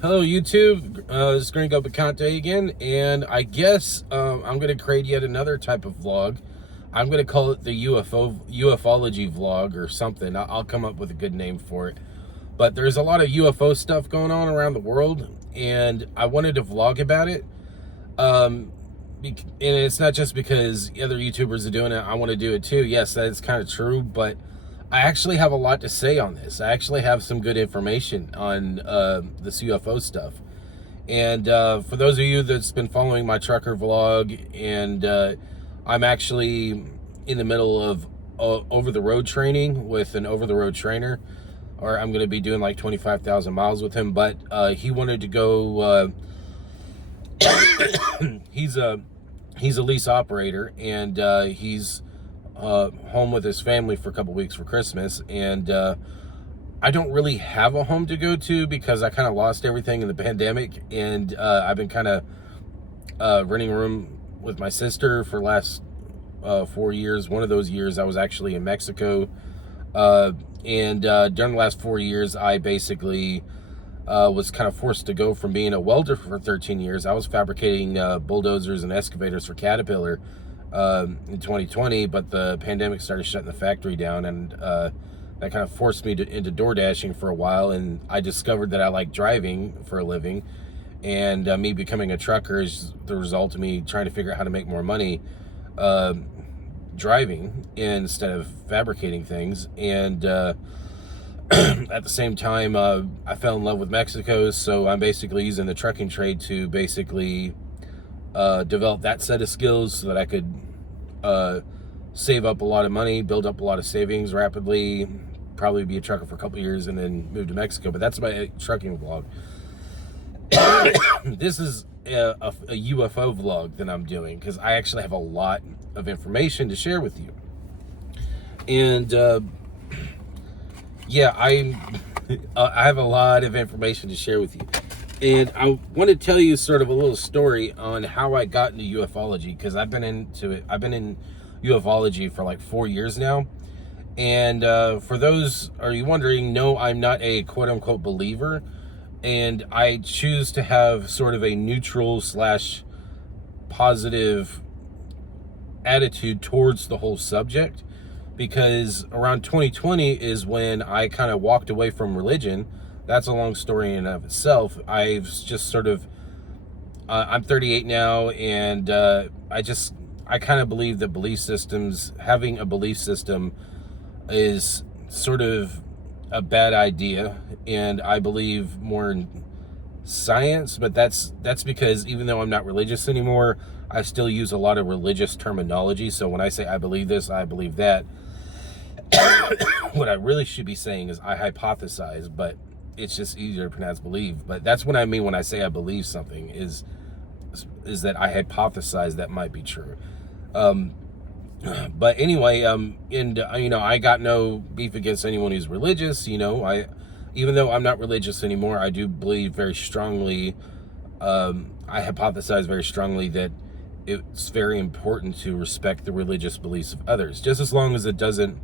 Hello YouTube, this is Gringo Picante again, and I guess I'm going to create yet another type of vlog. I'm going to call it the ufology vlog or something. I'll come up with a good name for it. But there's a lot of UFO stuff going on around the world, and I wanted to vlog about it. And it's not just because other YouTubers are doing it, I want to do it too. Yes, that is kind of true, but I actually have a lot to say on this. I actually have some good information on this UFO stuff. And for those of you that's been following my trucker vlog, and I'm actually in the middle of over-the-road training with an over-the-road trainer, or I'm going to be doing like 25,000 miles with him, but he wanted to go, he's a lease operator, and he's home with his family for a couple weeks for Christmas, and I don't really have a home to go to because I kind of lost everything in the pandemic, and I've been kind of renting a room with my sister for the last 4 years. One of those years I was actually in Mexico, and during the last 4 years I basically was kind of forced to go from being a welder for 13 years. I was fabricating bulldozers and excavators for Caterpillar in 2020, but the pandemic started shutting the factory down, and that kind of forced me into door dashing for a while, and I discovered that I like driving for a living, and me becoming a trucker is the result of me trying to figure out how to make more money driving instead of fabricating things. And at the same time, I fell in love with Mexico, so I'm basically using the trucking trade to basically develop that set of skills so that I could save up a lot of money, build up a lot of savings rapidly, probably be a trucker for a couple years, and then move to Mexico. But that's my trucking vlog. This is a UFO vlog that I'm doing because I actually have a lot of information to share with you. And yeah, I have a lot of information to share with you. And I want to tell you sort of a little story on how I got into ufology, because I've been into it. I've been in ufology for like 4 years now. And for those, are you wondering, no, I'm not a quote-unquote believer. And I choose to have sort of a neutral / positive attitude towards the whole subject. Because around 2020 is when I kind of walked away from religion. That's a long story in and of itself. I've just sort of, I'm 38 now, and I kind of believe that having a belief system is sort of a bad idea, and I believe more in science, but that's because even though I'm not religious anymore, I still use a lot of religious terminology. So when I say I believe this, I believe that, what I really should be saying is I hypothesize, but it's just easier to pronounce believe. But that's what I mean when I say I believe something, is that I hypothesize that might be true. But anyway, and I got no beef against anyone who's religious. Even though I'm not religious anymore, I do believe very strongly, I hypothesize very strongly that it's very important to respect the religious beliefs of others, just as long as it doesn't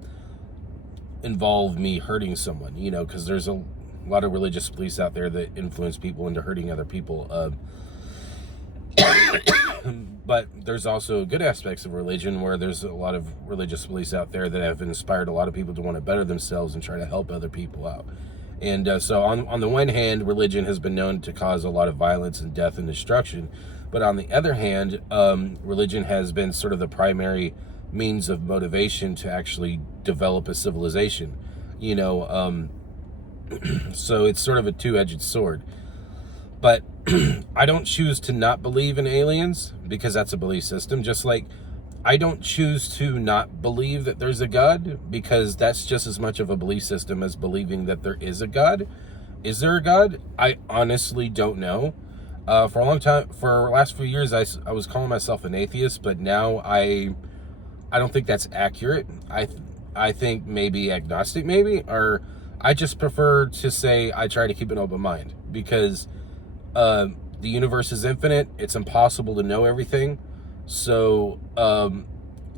involve me hurting someone, because there's a lot of religious beliefs out there that influence people into hurting other people. But there's also good aspects of religion, where there's a lot of religious beliefs out there that have inspired a lot of people to want to better themselves and try to help other people out. And so on the one hand, religion has been known to cause a lot of violence and death and destruction. But on the other hand, religion has been sort of the primary means of motivation to actually develop a civilization. So it's sort of a two-edged sword. But I don't choose to not believe in aliens, because that's a belief system. Just like I don't choose to not believe that there's a God, because that's just as much of a belief system as believing that there is a God. Is there a God? I honestly don't know. For a long time, for the last few years, I was calling myself an atheist, but now I don't think that's accurate. I think maybe agnostic, or I just prefer to say I try to keep an open mind, because the universe is infinite. It's impossible to know everything. So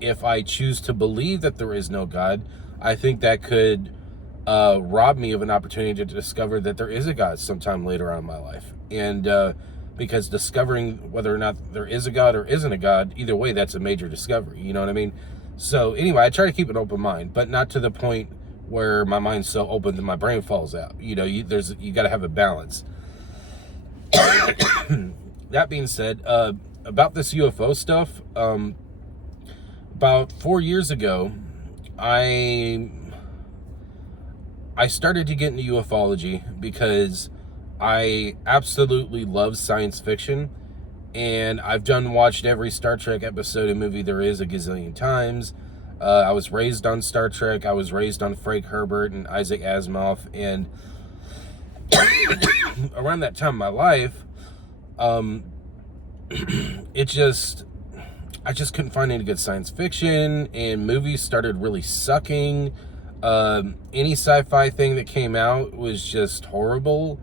if I choose to believe that there is no God, I think that could robbed me of an opportunity to discover that there is a God sometime later on in my life. And because discovering whether or not there is a God or isn't a God, either way, that's a major discovery. You know what I mean? So anyway, I try to keep an open mind, but not to the point where my mind's so open that my brain falls out. You know, you got to have a balance. That being said, about this UFO stuff, about 4 years ago, I started to get into ufology because I absolutely love science fiction, and I've watched every Star Trek episode and movie there is a gazillion times. I was raised on Star Trek. I was raised on Frank Herbert and Isaac Asimov, and around that time in my life, I just couldn't find any good science fiction, and movies started really sucking. Any sci-fi thing that came out was just horrible.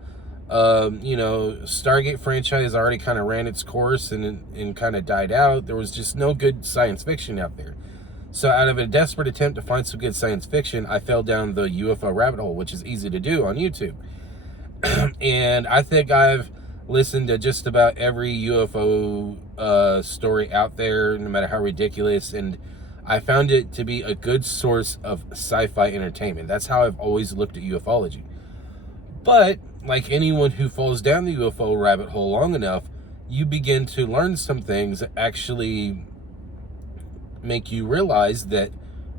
Stargate franchise already kind of ran its course and kind of died out. There was just no good science fiction out there. So out of a desperate attempt to find some good science fiction, I fell down the UFO rabbit hole, which is easy to do on YouTube. And I think I've listened to just about every UFO story out there, no matter how ridiculous, and I found it to be a good source of sci-fi entertainment. That's how I've always looked at ufology. But like anyone who falls down the UFO rabbit hole long enough, you begin to learn some things that actually make you realize that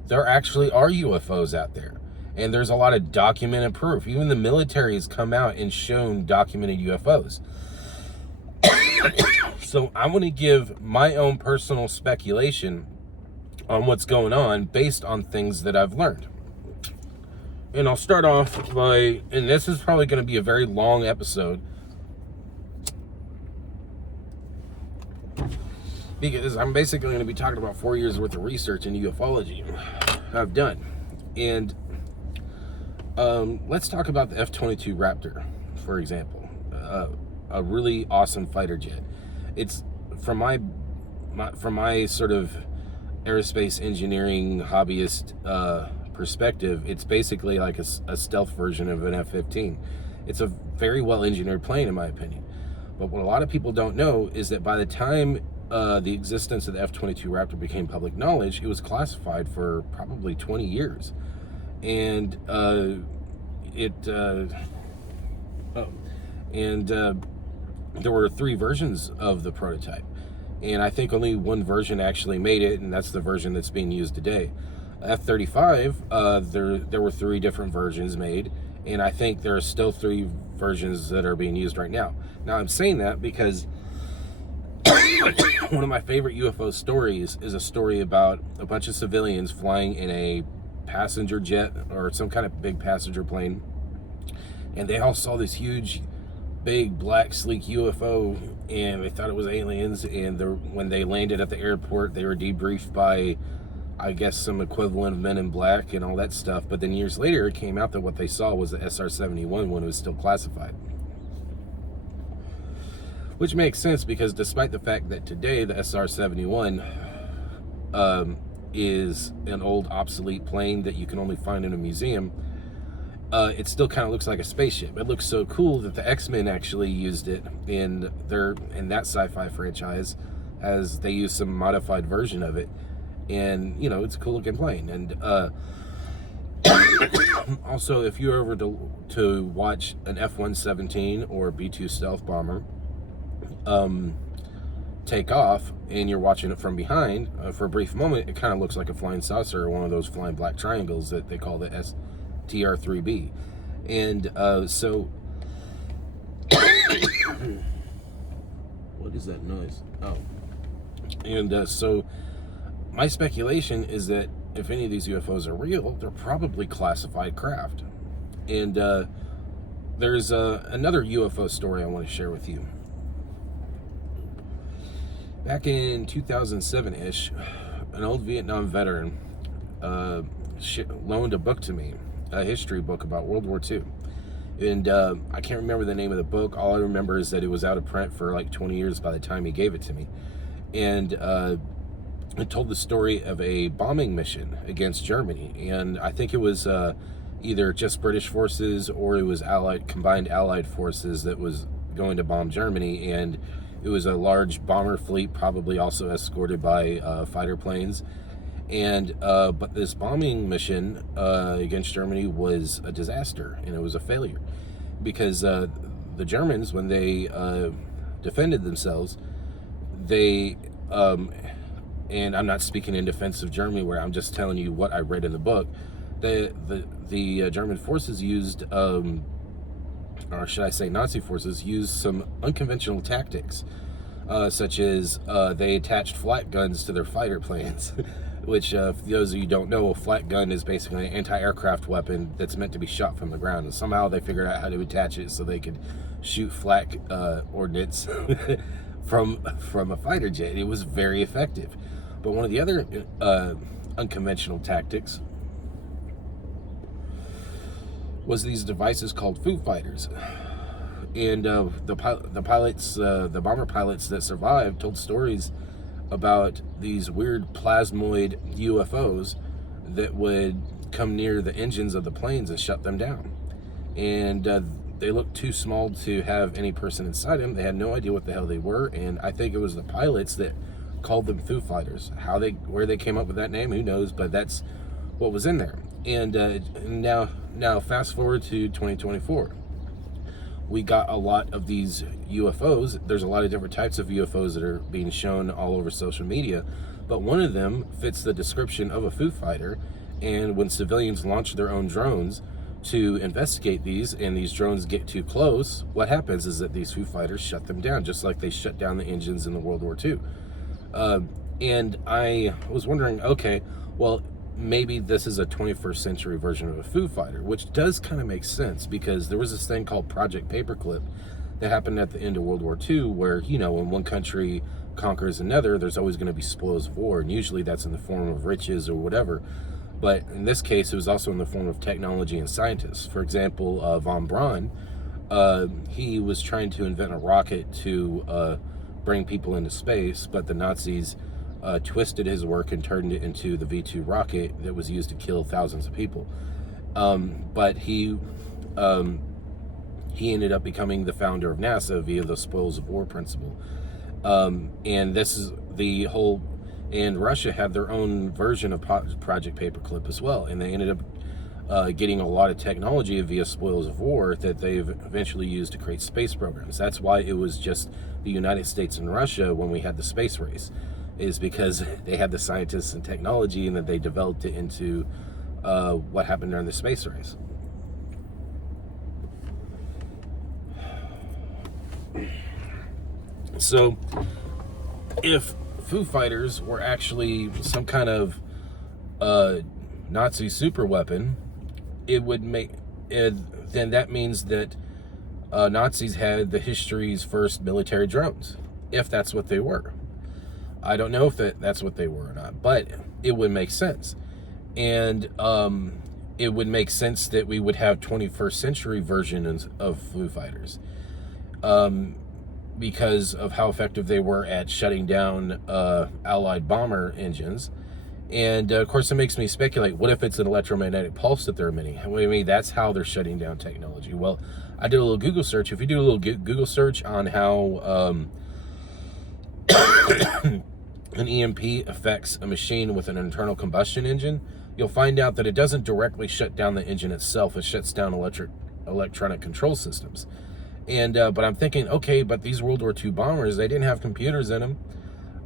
there actually are UFOs out there. And there's a lot of documented proof. Even the military has come out and shown documented UFOs. So I want to give my own personal speculation on what's going on based on things that I've learned. And I'll start off by, and this is probably going to be a very long episode, because I'm basically going to be talking about 4 years worth of research in ufology I've done. And let's talk about the F-22 Raptor, for example. A really awesome fighter jet. It's from my sort of aerospace engineering hobbyist perspective, it's basically like a stealth version of an F-15. It's a very well engineered plane, in my opinion. But what a lot of people don't know is that by the time the existence of the F-22 Raptor became public knowledge, it was classified for probably 20 years. And there were 3 versions of the prototype, and I think only one version actually made it, and that's the version that's being used today. F-35, there were 3 different versions made, and I think there are still 3 versions that are being used right now. Now, I'm saying that because one of my favorite UFO stories is a story about a bunch of civilians flying in a passenger jet or some kind of big passenger plane, and they all saw this huge, big, black, sleek UFO, and they thought it was aliens. And when they landed at the airport, they were debriefed by, I guess, some equivalent of Men in Black and all that stuff. But then years later, it came out that what they saw was the SR-71 when it was still classified. Which makes sense, because despite the fact that today the SR-71 is an old, obsolete plane that you can only find in a museum, it still kind of looks like a spaceship. It looks so cool that the X-Men actually used it in that sci-fi franchise, as they used some modified version of it. And, it's a cool looking plane. And also, if you're ever to watch an F-117 or B-2 stealth bomber take off, and you're watching it from behind, for a brief moment, it kind of looks like a flying saucer, or one of those flying black triangles that they call the TR-3B. And so what is that noise? Oh. And so my speculation is that if any of these UFOs are real, they're probably classified craft. And there's another UFO story I want to share with you. Back in 2007-ish, an old Vietnam veteran loaned a book to me, a history book about World War II. And I can't remember the name of the book. All I remember is that it was out of print for like 20 years by the time he gave it to me. And it told the story of a bombing mission against Germany. And I think it was either just British forces or it was combined Allied forces that was going to bomb Germany, and it was a large bomber fleet, probably also escorted by fighter planes. And but this bombing mission against Germany was a disaster, and it was a failure because the Germans, when they defended themselves, they and I'm not speaking in defense of Germany, where I'm just telling you what I read in the book. The German forces used, or should I say Nazi forces, used some unconventional tactics, such as they attached flat guns to their fighter planes, which, for those of you who don't know, a flat gun is basically an anti-aircraft weapon that's meant to be shot from the ground. And somehow they figured out how to attach it so they could shoot flak ordnance from a fighter jet. It was very effective. But one of the other unconventional tactics was these devices called Foo Fighters. And the bomber pilots that survived told stories about these weird plasmoid UFOs that would come near the engines of the planes and shut them down. And they looked too small to have any person inside them. They had no idea what the hell they were, and I think it was the pilots that called them Foo Fighters. Where they came up with that name, who knows? But that's what was in there. And now fast forward to 2024. We got a lot of these UFOs. There's a lot of different types of UFOs that are being shown all over social media, but one of them fits the description of a Foo Fighter. And when civilians launch their own drones to investigate these, and these drones get too close, what happens is that these Foo Fighters shut them down, just like they shut down the engines in the World War II. And I was wondering, okay, well, maybe this is a 21st century version of a Foo Fighter, which does kind of make sense, because there was this thing called Project Paperclip that happened at the end of World War II, where, when one country conquers another, there's always going to be spoils of war, and usually that's in the form of riches or whatever. But in this case, it was also in the form of technology and scientists. For example, von Braun, he was trying to invent a rocket to bring people into space, but the Nazis twisted his work and turned it into the V-2 rocket that was used to kill thousands of people. But he ended up becoming the founder of NASA via the spoils of war principle. And this is the whole, and Russia had their own version of Project Paperclip as well, and they ended up getting a lot of technology via spoils of war that they've eventually used to create space programs. That's why it was just the United States and Russia when we had the space race, is because they had the scientists and technology, and that they developed it into what happened during the space race. So if Foo Fighters were actually some kind of Nazi super weapon, it would make it, then that means that Nazis had the history's first military drones, if that's what they were. I don't know if that's what they were or not, but it would make sense. And it would make sense that we would have 21st century versions of Foo Fighters, because of how effective they were at shutting down Allied bomber engines. And of course, it makes me speculate, what if it's an electromagnetic pulse that they're emitting? I mean, that's how they're shutting down technology. Well, I did a little Google search. If you do a little Google search on how an EMP affects a machine with an internal combustion engine, you'll find out that it doesn't directly shut down the engine itself. It shuts down electronic control systems. And but I'm thinking, okay, but these World War II bombers, they didn't have computers in them.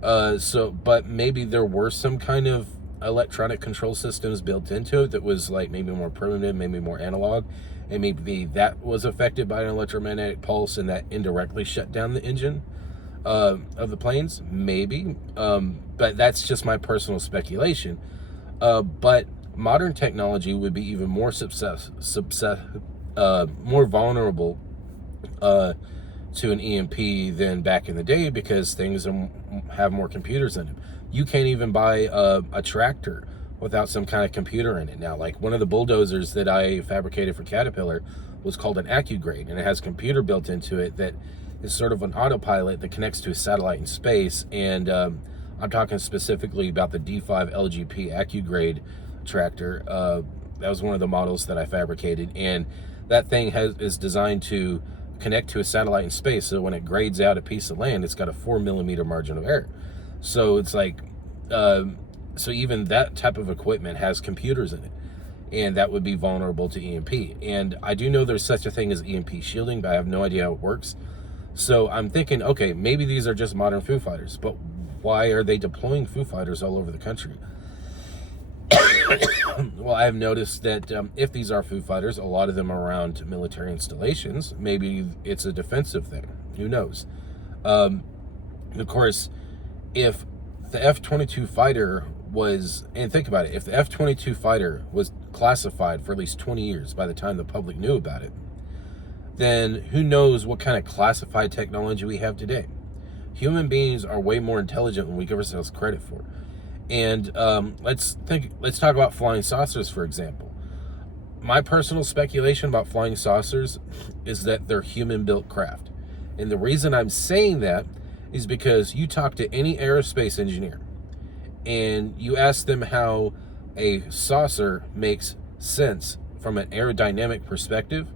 But maybe there were some kind of electronic control systems built into it that was like maybe more primitive, maybe more analog, and maybe that was affected by an electromagnetic pulse, and that indirectly shut down the engine of the planes. Maybe, but that's just my personal speculation. But modern technology would be even more more vulnerable to an EMP than back in the day, because things have more computers in them. You can't even buy a tractor without some kind of computer in it now. Like one of the bulldozers that I fabricated for Caterpillar was called an AccuGrade, and it has a computer built into it that is sort of an autopilot that connects to a satellite in space. And I'm talking specifically about the D5 LGP AccuGrade tractor. That was one of the models that I fabricated, and that thing is designed to connect to a satellite in space. So when it grades out a piece of land, it's got a 4 millimeter margin of error. So it's like, so even that type of equipment has computers in it, and that would be vulnerable to EMP. And I do know there's such a thing as EMP shielding, but I have no idea how it works. So I'm thinking, okay, maybe these are just modern Foo Fighters, but why are they deploying Foo Fighters all over the country? Well, I've noticed that if these are Foo Fighters, a lot of them are around military installations. Maybe it's a defensive thing. Who knows? Of course, if the F-22 fighter was, and think about it, if the F-22 fighter was classified for at least 20 years by the time the public knew about it, then who knows what kind of classified technology we have today. Human beings are way more intelligent than we give ourselves credit for. And let's talk about flying saucers, for example. My personal speculation about flying saucers is that they're human-built craft. And the reason I'm saying that is because you talk to any aerospace engineer and you ask them how a saucer makes sense from an aerodynamic perspective,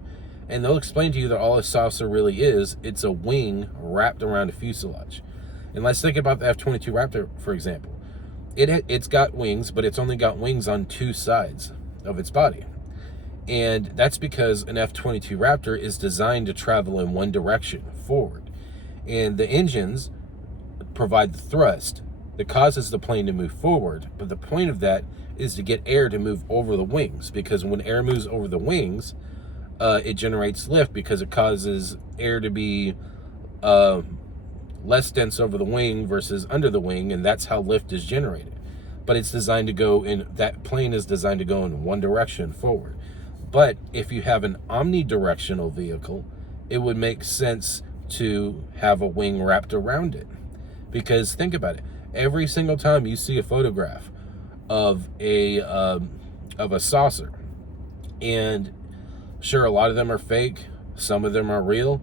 and they'll explain to you that all a saucer really is, it's a wing wrapped around a fuselage. And let's think about the F-22 Raptor, for example. It's got wings, but it's only got wings on two sides of its body. And that's because an F-22 Raptor is designed to travel in one direction, forward. And the engines provide the thrust that causes the plane to move forward. But the point of that is to get air to move over the wings, because when air moves over the wings, it generates lift because it causes air to be less dense over the wing versus under the wing, and that's how lift is generated. But it's designed to go in, that plane is designed to go in one direction, forward. But if you have an omnidirectional vehicle, it would make sense to have a wing wrapped around it. Because think about it, every single time you see a photograph of a saucer, and sure, a lot of them are fake, some of them are real,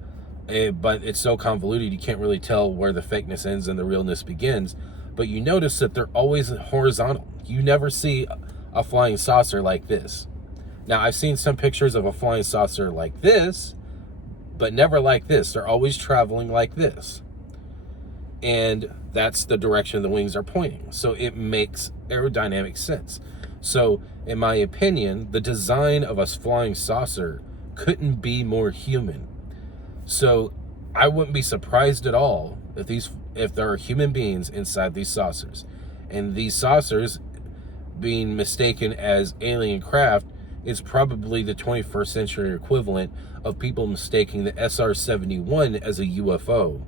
but it's so convoluted you can't really tell where the fakeness ends and the realness begins. But you notice that they're always horizontal. You never see a flying saucer like this. Now, I've seen some pictures of a flying saucer like this, but never like this. They're always traveling like this. And that's the direction the wings are pointing. So it makes aerodynamic sense. So, in my opinion, the design of a flying saucer couldn't be more human. So I wouldn't be surprised at all if there are human beings inside these saucers. And these saucers being mistaken as alien craft is probably the 21st century equivalent of people mistaking the SR-71 as a UFO.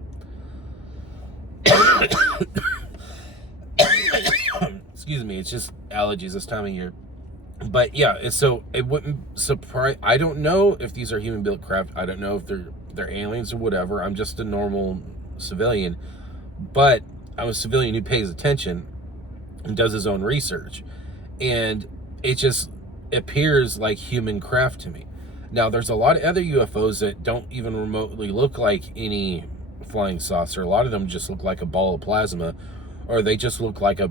Excuse me, it's just allergies this time of year. But yeah, so it wouldn't surprise. I don't know if these are human-built craft. I don't know if they're aliens or whatever. I'm just a normal civilian, but I'm a civilian who pays attention and does his own research, and it just appears like human craft to me. Now, there's a lot of other UFOs that don't even remotely look like any flying saucer. A lot of them just look like a ball of plasma, or they just look like a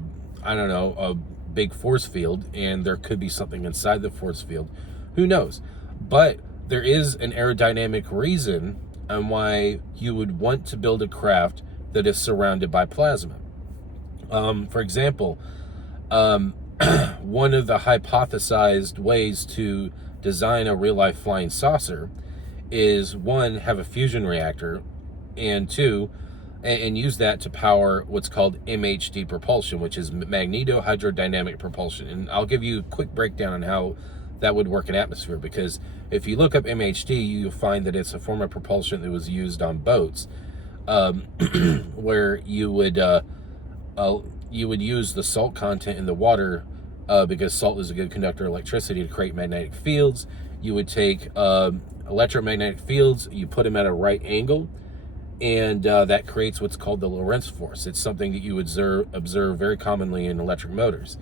big force field, and there could be something inside the force field. Who knows? But there is an aerodynamic reason on why you would want to build a craft that is surrounded by plasma. For example, one of the hypothesized ways to design a real-life flying saucer is, one, have a fusion reactor, and two, and use that to power what's called MHD propulsion, which is magneto-hydrodynamic propulsion. And I'll give you a quick breakdown on how that would work in atmosphere, because if you look up MHD, you'll find that it's a form of propulsion that was used on boats, where you would use the salt content in the water, because salt is a good conductor of electricity, to create magnetic fields. You would take electromagnetic fields, you put them at a right angle, and that creates what's called the Lorentz force. It's something that you observe very commonly in electric motors.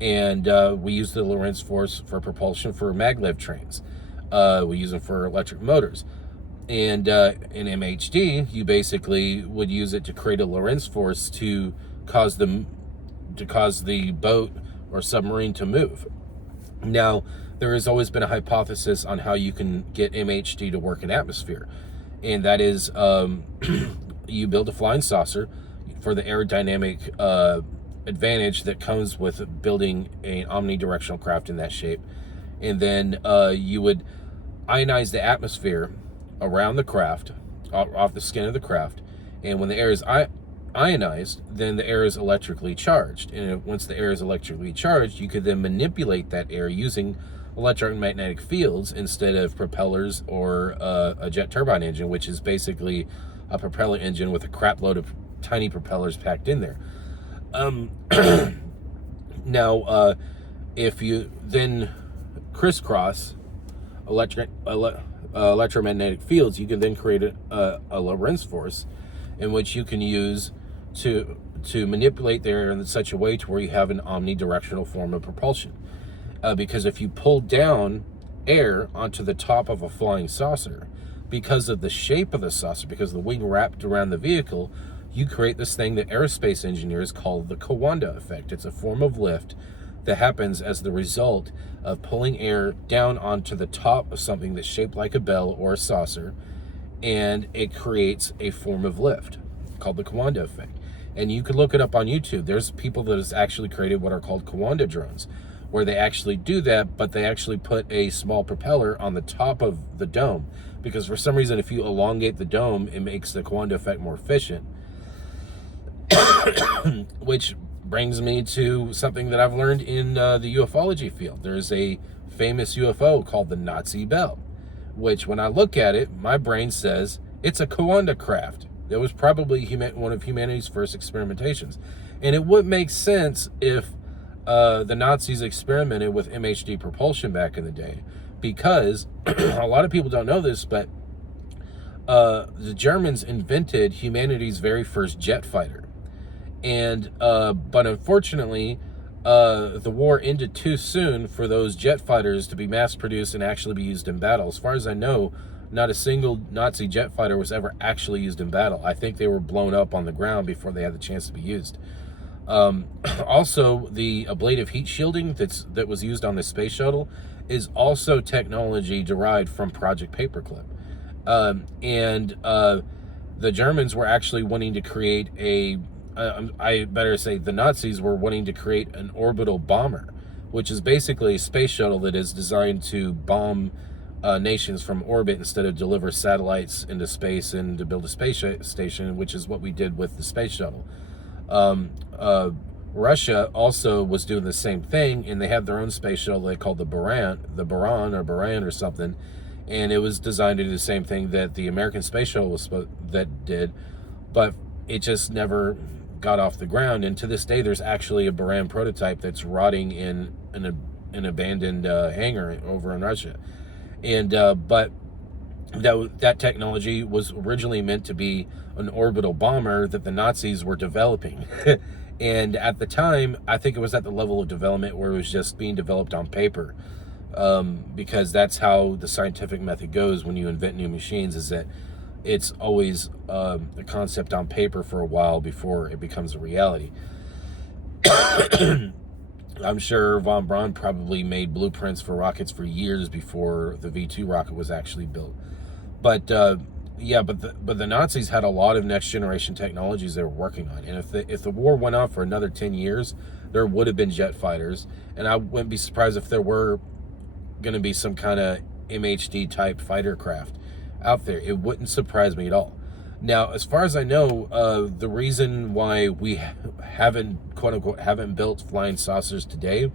And we use the Lorentz force for propulsion for maglev trains. We use them for electric motors. And in MHD, you basically would use it to create a Lorentz force to cause the boat or submarine to move. Now, there has always been a hypothesis on how you can get MHD to work in atmosphere. And that is, you build a flying saucer for the aerodynamic advantage that comes with building an omnidirectional craft in that shape. And then you would ionize the atmosphere around the craft, off the skin of the craft. And when the air is ionized, then the air is electrically charged. And once the air is electrically charged, you could then manipulate that air using electromagnetic fields instead of propellers or a jet turbine engine, which is basically a propeller engine with a crap load of tiny propellers packed in there. Now, if you then crisscross electromagnetic fields, you can then create a Lorentz force in which you can use to manipulate the air in such a way to where you have an omnidirectional form of propulsion. Because if you pull down air onto the top of a flying saucer, because of the shape of the saucer, because of the wing wrapped around the vehicle, you create this thing that aerospace engineers call the Coanda effect. It's a form of lift that happens as the result of pulling air down onto the top of something that's shaped like a bell or a saucer, and it creates a form of lift called the Coanda effect. And you can look it up on YouTube. There's people that has actually created what are called Coanda drones, where they actually do that, but they actually put a small propeller on the top of the dome, because for some reason, if you elongate the dome, it makes the Coanda effect more efficient. Which brings me to something that I've learned in the ufology field. There's a famous UFO called the Nazi Bell, which when I look at it, my brain says it's a Coanda craft. It was probably one of humanity's first experimentations. And it would make sense if the Nazis experimented with MHD propulsion back in the day, because a lot of people don't know this, but the Germans invented humanity's very first jet fighter. And but unfortunately, the war ended too soon for those jet fighters to be mass produced and actually be used in battle. As far as I know, not a single Nazi jet fighter was ever actually used in battle. I think they were blown up on the ground before they had the chance to be used. Also, the ablative heat shielding that was used on the space shuttle is also technology derived from Project Paperclip. The Germans were actually wanting to create the Nazis were wanting to create an orbital bomber, which is basically a space shuttle that is designed to bomb nations from orbit instead of deliver satellites into space and to build a space station, which is what we did with the space shuttle. Russia also was doing the same thing, and they had their own space shuttle they called the Buran or something, and it was designed to do the same thing that the American space shuttle did, but it just never got off the ground. And to this day, there's actually a Buran prototype that's rotting in an abandoned hangar over in Russia. And but that technology was originally meant to be an orbital bomber that the Nazis were developing. And at the time, I think it was at the level of development where it was just being developed on paper, because that's how the scientific method goes when you invent new machines, is that it's always a concept on paper for a while before it becomes a reality. I'm sure von Braun probably made blueprints for rockets for years before the V2 rocket was actually built. But the Nazis had a lot of next generation technologies they were working on, and if the war went on for another 10 years, there would have been jet fighters, and I wouldn't be surprised if there were going to be some kind of MHD type fighter craft out there. It wouldn't surprise me at all. Now, as far as I know, the reason why we haven't, quote unquote, haven't built flying saucers today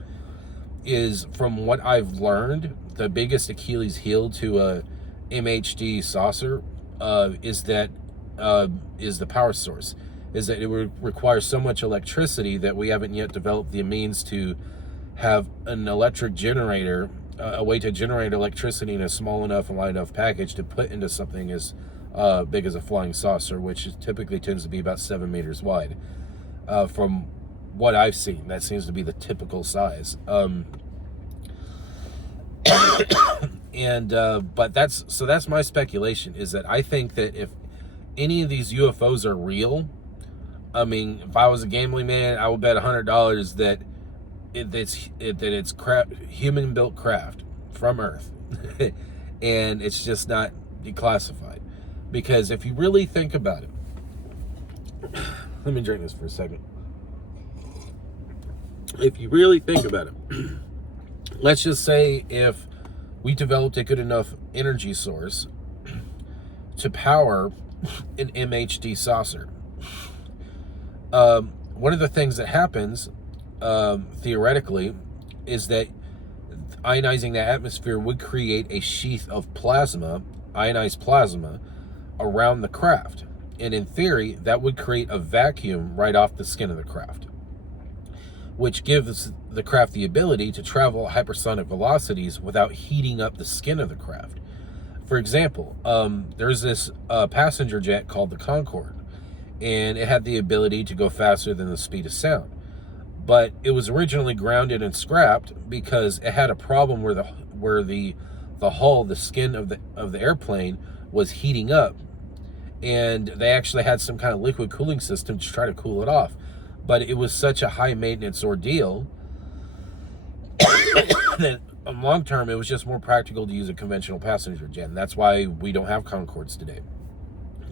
is, from what I've learned, the biggest Achilles heel to a MHD saucer is the power source. Is that it would require so much electricity that we haven't yet developed the means to have an electric generator, a way to generate electricity in a small enough and light enough package to put into something as big as a flying saucer, which typically tends to be about 7 meters wide. From what I've seen, that seems to be the typical size. But that's my speculation, is that I think that if any of these UFOs are real, I mean, if I was a gambling man, I would bet $100 that it's human-built craft. from Earth. And it's just not declassified. Because if you really think about it, let me drink this for a second. If you really think about it, let's just say if we developed a good enough energy source to power an MHD saucer. One of the things that happens, theoretically, is that ionizing the atmosphere would create a sheath of plasma, ionized plasma, around the craft. And in theory, that would create a vacuum right off the skin of the craft, which gives the craft the ability to travel at hypersonic velocities without heating up the skin of the craft. For example, there's this passenger jet called the Concorde, and it had the ability to go faster than the speed of sound. But it was originally grounded and scrapped because it had a problem where the hull, the skin of the airplane, was heating up, and they actually had some kind of liquid cooling system to try to cool it off. But it was such a high maintenance ordeal that in long term, it was just more practical to use a conventional passenger jet. And that's why we don't have Concordes today.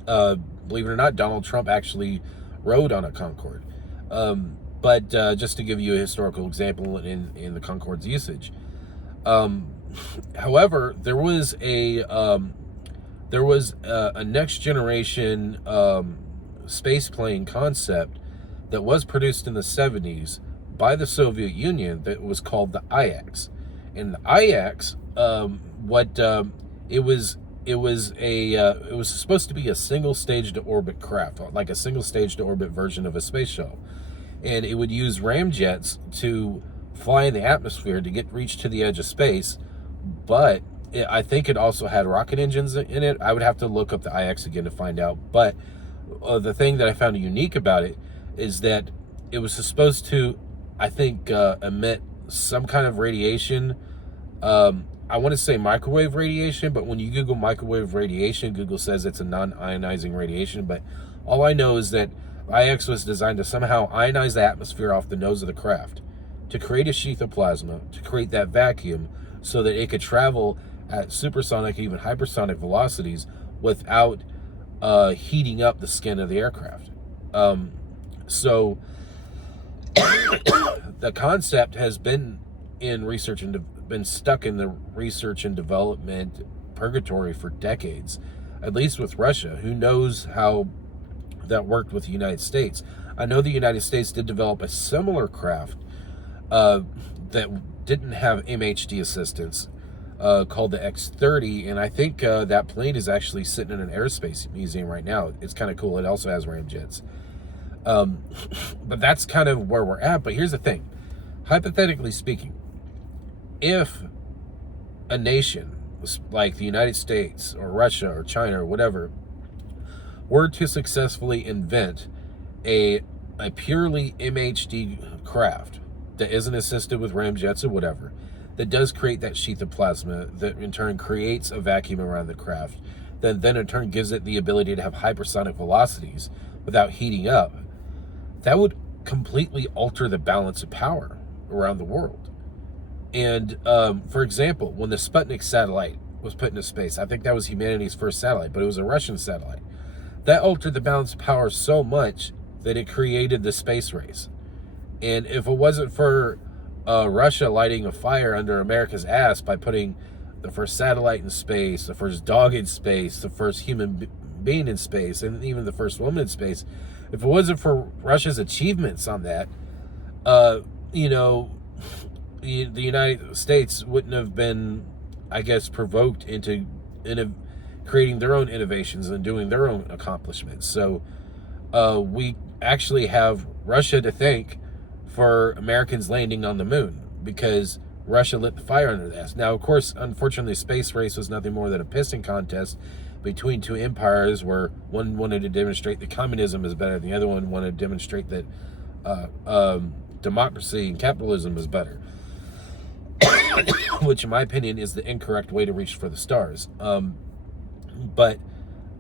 Believe it or not, Donald Trump actually rode on a Concorde. But just to give you a historical example in the Concorde's usage. However, there was a next generation space plane concept that was produced in the 70s by the Soviet Union that was called the IX. And the IX, it was supposed to be a single stage to orbit craft, like a single stage to orbit version of a space shuttle. And it would use ramjets to fly in the atmosphere to reach to the edge of space. But I think it also had rocket engines in it. I would have to look up the IX again to find out. But the thing that I found unique about it is that it was supposed to, I think, emit some kind of radiation. I want to say microwave radiation, but when you Google microwave radiation, Google says it's a non-ionizing radiation. But all I know is that IX was designed to somehow ionize the atmosphere off the nose of the craft, to create a sheath of plasma, to create that vacuum so that it could travel at supersonic, even hypersonic velocities without heating up the skin of the aircraft. So the concept has been in research and been stuck in the research and development purgatory for decades, at least with Russia. Who knows how that worked with the United States? I know the United States did develop a similar craft that didn't have MHD assistance, called the X-30, and I think that plane is actually sitting in an aerospace museum right now. It's kind of cool. It also has ramjets. But that's kind of where we're at. But here's the thing. Hypothetically speaking, if a nation like the United States or Russia or China or whatever were to successfully invent a purely MHD craft that isn't assisted with ramjets or whatever, that does create that sheath of plasma that in turn creates a vacuum around the craft, then in turn gives it the ability to have hypersonic velocities without heating up, that would completely alter the balance of power around the world. And for example, when the Sputnik satellite was put into space, I think that was humanity's first satellite, but it was a Russian satellite. That altered the balance of power so much that it created the space race. And if it wasn't for Russia lighting a fire under America's ass by putting the first satellite in space, the first dog in space, the first human being in space, and even the first woman in space, if it wasn't for Russia's achievements on that, the United States wouldn't have been, I guess, provoked into creating their own innovations and doing their own accomplishments. So we actually have Russia to thank for Americans landing on the moon, because Russia lit the fire under the ass. Now, of course, unfortunately, the space race was nothing more than a pissing contest between two empires, where one wanted to demonstrate that communism is better, and the other one wanted to demonstrate that democracy and capitalism is better. Which, in my opinion, is the incorrect way to reach for the stars. But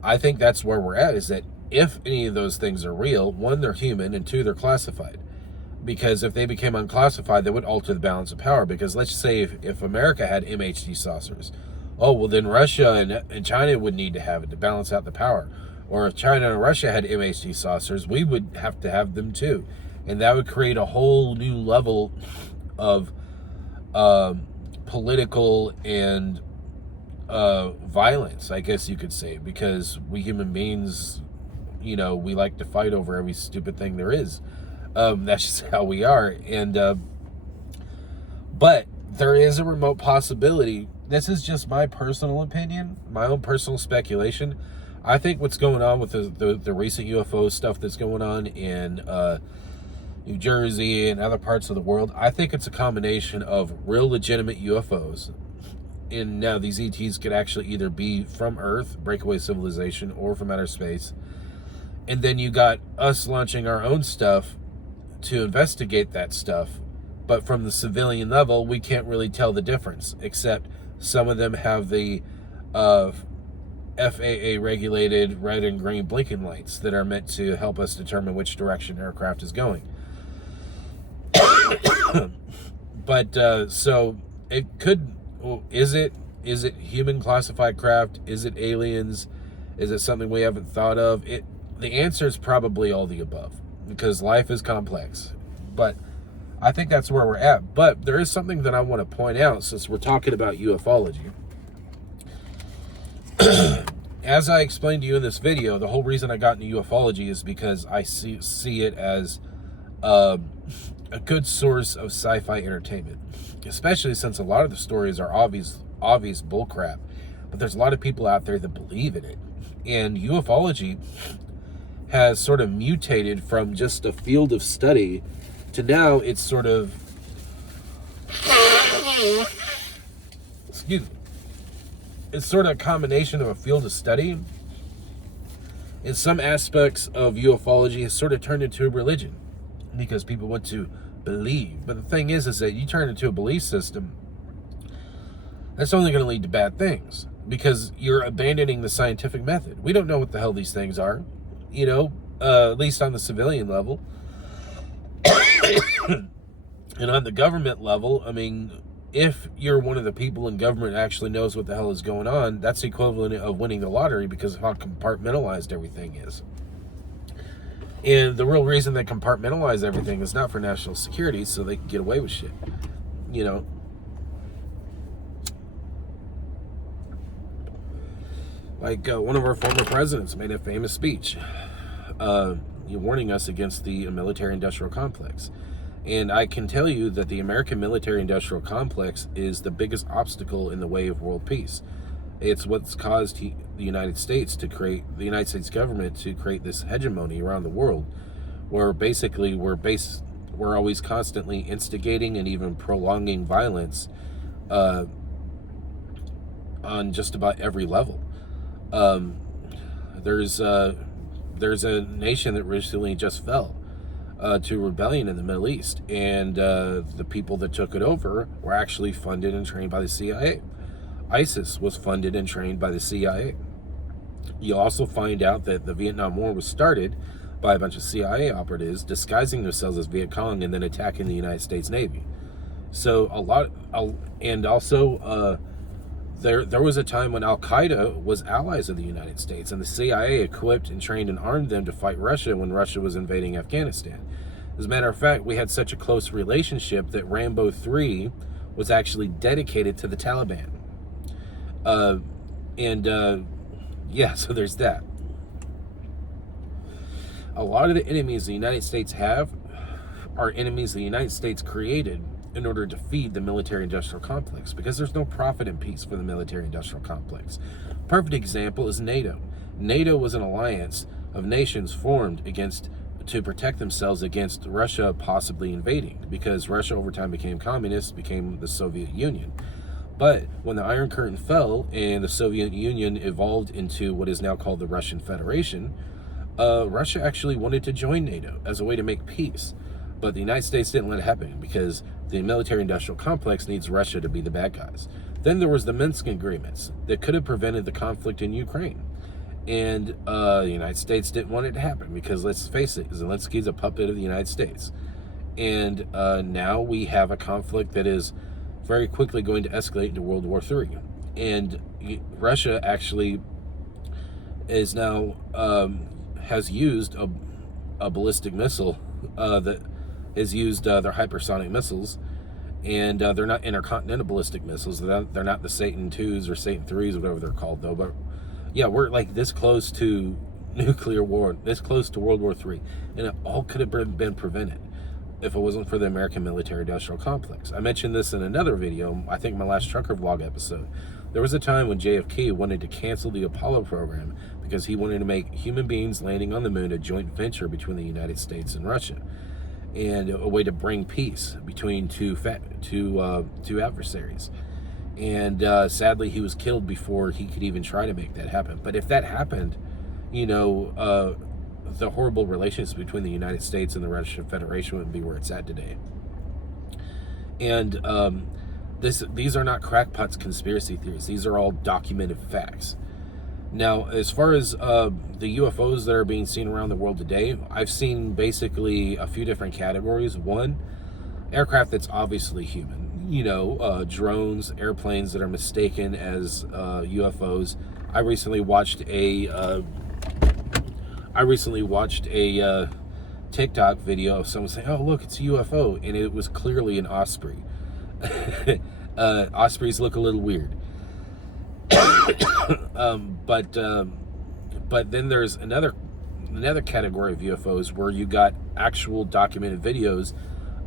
I think that's where we're at, is that if any of those things are real, one, they're human, and two, they're classified. because if they became unclassified, they would alter the balance of power. Because let's say if America had MHD saucers, oh, well, then Russia and China would need to have it to balance out the power. Or if China and Russia had MHD saucers, we would have to have them too. And that would create a whole new level of political and violence, I guess you could say, because we human beings, we like to fight over every stupid thing there is. That's just how we are. And but there is a remote possibility. This is just my personal opinion, my own personal speculation. I think what's going on with the recent UFO stuff that's going on in New Jersey and other parts of the world, I think it's a combination of real legitimate UFOs. And now these ETs could actually either be from Earth, breakaway civilization, or from outer space. And then you got us launching our own stuff to investigate that stuff. But from the civilian level, we can't really tell the difference, except some of them have the FAA regulated red and green blinking lights that are meant to help us determine which direction aircraft is going. But so it could, is it human classified craft? Is it aliens? Is it something we haven't thought of? The answer is probably all the above, because life is complex. But I think that's where we're at. But there is something that I want to point out, since we're talking about ufology. As I explained to you in this video, the whole reason I got into ufology is because I see it as a good source of sci-fi entertainment, especially since a lot of the stories are obvious bullcrap, but there's a lot of people out there that believe in it. And ufology has sort of mutated from just a field of study to now it's sort of, excuse me, it's sort of a combination of a field of study. In some aspects of ufology has sort of turned into a religion, because people want to believe. But the thing is that you turn into a belief system, that's only going to lead to bad things, because you're abandoning the scientific method. We don't know what the hell these things are, at least on the civilian level. And on the government level, I mean, if you're one of the people in government actually knows what the hell is going on, that's the equivalent of winning the lottery, because of how compartmentalized everything is. And the real reason they compartmentalize everything is not for national security, so they can get away with shit. Like one of our former presidents made a famous speech warning us against the military-industrial complex. And I can tell you that the American military-industrial complex is the biggest obstacle in the way of world peace. It's what's caused the United States government to create this hegemony around the world, where basically we're always constantly instigating and even prolonging violence on just about every level. There's a nation that recently just fell to rebellion in the Middle East, and the people that took it over were actually funded and trained by the CIA. ISIS was funded and trained by the CIA. You also find out that the Vietnam War was started by a bunch of CIA operatives disguising themselves as Viet Cong and then attacking the United States Navy. So there was a time when Al-Qaeda was allies of the United States, and the CIA equipped and trained and armed them to fight Russia when Russia was invading Afghanistan. As a matter of fact, we had such a close relationship that Rambo 3 was actually dedicated to the Taliban. So there's that. A lot of the enemies the United States have are enemies the United States created in order to feed the military-industrial complex, because there's no profit in peace for the military-industrial complex. Perfect example is NATO. NATO was an alliance of nations formed to protect themselves against Russia possibly invading, because Russia over time became communist, became the Soviet Union. But when the Iron Curtain fell and the Soviet Union evolved into what is now called the Russian Federation, Russia actually wanted to join NATO as a way to make peace. But the United States didn't let it happen, because the military-industrial complex needs Russia to be the bad guys. Then there was the Minsk agreements that could have prevented the conflict in Ukraine. And the United States didn't want it to happen, because let's face it, Zelensky's a puppet of the United States. And now we have a conflict that is very quickly going to escalate into World War III. And Russia actually is now has used a ballistic missile that has used their hypersonic missiles, and they're not intercontinental ballistic missiles. They're not the Satan 2s or Satan 3s, whatever they're called, though. But yeah, we're like this close to nuclear war, this close to World War III, and it all could have been prevented if it wasn't for the American military-industrial complex. I mentioned this in another video, I think my last trucker vlog episode. There was a time when JFK wanted to cancel the Apollo program because he wanted to make human beings landing on the moon a joint venture between the United States and Russia, and a way to bring peace between two adversaries. And sadly, he was killed before he could even try to make that happen. But if that happened, you know, the horrible relations between the United States and the Russian Federation wouldn't be where it's at today. And these are not crackpots conspiracy theories. These are all documented facts. Now, as far as the UFOs that are being seen around the world today, I've seen basically a few different categories. One, aircraft that's obviously human. You know, drones, airplanes that are mistaken as UFOs. I recently watched a TikTok video of someone saying, "Oh, look, it's a UFO," and it was clearly an osprey. Ospreys look a little weird. But then there's another category of UFOs where you got actual documented videos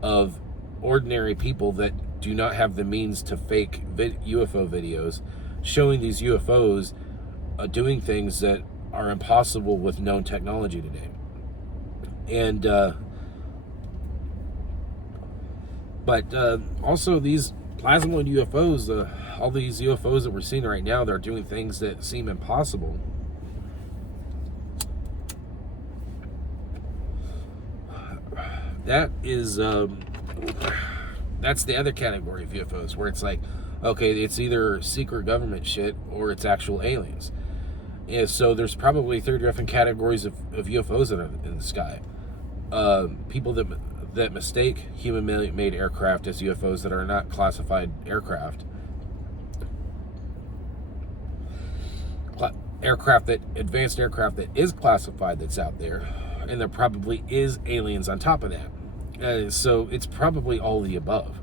of ordinary people that do not have the means to fake UFO videos, showing these UFOs doing things that are impossible with known technology today. And also these plasmoid UFOs, all these UFOs that we're seeing right now, they're doing things that seem impossible. That is that's the other category of UFOs, where it's like, okay, it's either secret government shit or it's actual aliens. Yeah, so there's probably 30 different categories of UFOs that are in the sky. People that mistake human-made aircraft as UFOs that are not classified aircraft. Advanced aircraft that is classified that's out there, and there probably is aliens on top of that. So it's probably all the above.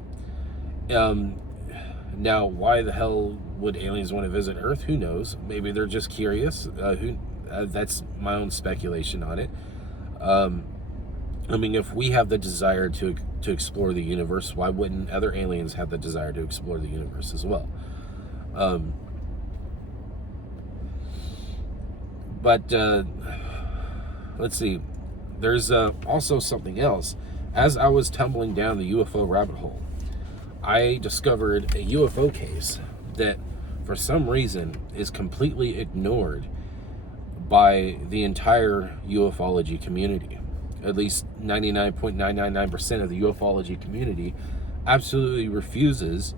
Now, why the hell would aliens want to visit Earth? Who knows? Maybe they're just curious. That's my own speculation on it. I mean, if we have the desire to explore the universe, why wouldn't other aliens have the desire to explore the universe as well? But let's see. There's also something else. As I was tumbling down the UFO rabbit hole, I discovered a UFO case that, for some reason, is completely ignored by the entire ufology community. At least 99.999% of the ufology community absolutely refuses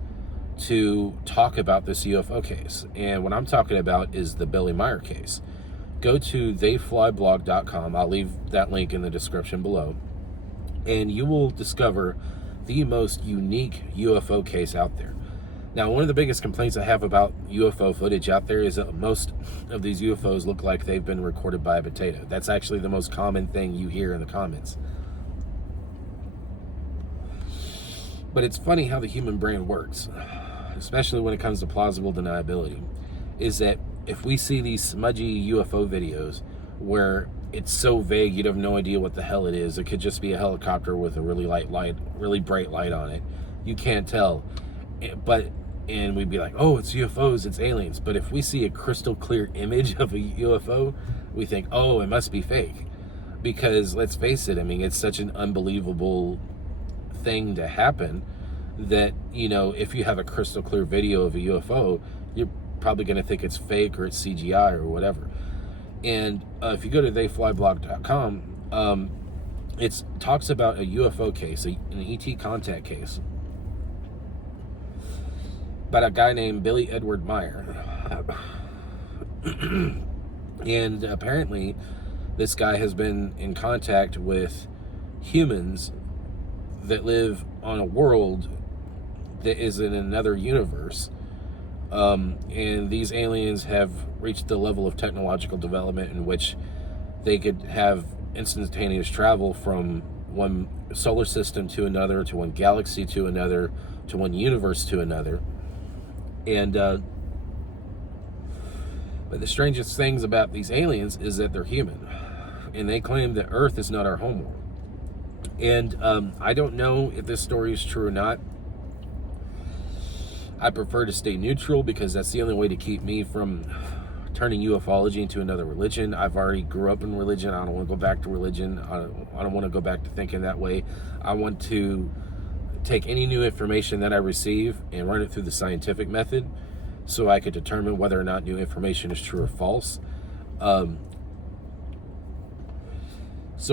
to talk about this UFO case. And what I'm talking about is the Meier case. Go to theyflyblog.com. I'll leave that link in the description below. And you will discover the most unique UFO case out there. Now, one of the biggest complaints I have about UFO footage out there is that most of these UFOs look like they've been recorded by a potato. That's actually the most common thing you hear in the comments. But it's funny how the human brain works, especially when it comes to plausible deniability, is that if we see these smudgy UFO videos where it's so vague you have no idea what the hell it is, it could just be a helicopter with a really bright light on it, you can't tell. And we'd be like, oh, it's UFOs, it's aliens. But if we see a crystal clear image of a UFO, we think, oh, it must be fake. Because let's face it, I mean, it's such an unbelievable thing to happen that, you know, if you have a crystal clear video of a UFO, you're probably going to think it's fake or it's CGI or whatever. And if you go to theyflyblog.com, it talks about a UFO case, an ET contact case, about a guy named Billy Edward Meier. And apparently this guy has been in contact with humans that live on a world that is in another universe. And these aliens have reached the level of technological development in which they could have instantaneous travel from one solar system to another, to one galaxy to another, to one universe to another. And but the strangest things about these aliens is that they're human, and they claim that Earth is not our homeworld. And I don't know if this story is true or not. I prefer to stay neutral because that's the only way to keep me from turning ufology into another religion. I've already grew up in religion. I don't want to go back to religion. I don't want to go back to thinking that way. I want to take any new information that I receive and run it through the scientific method so I could determine whether or not new information is true or false. So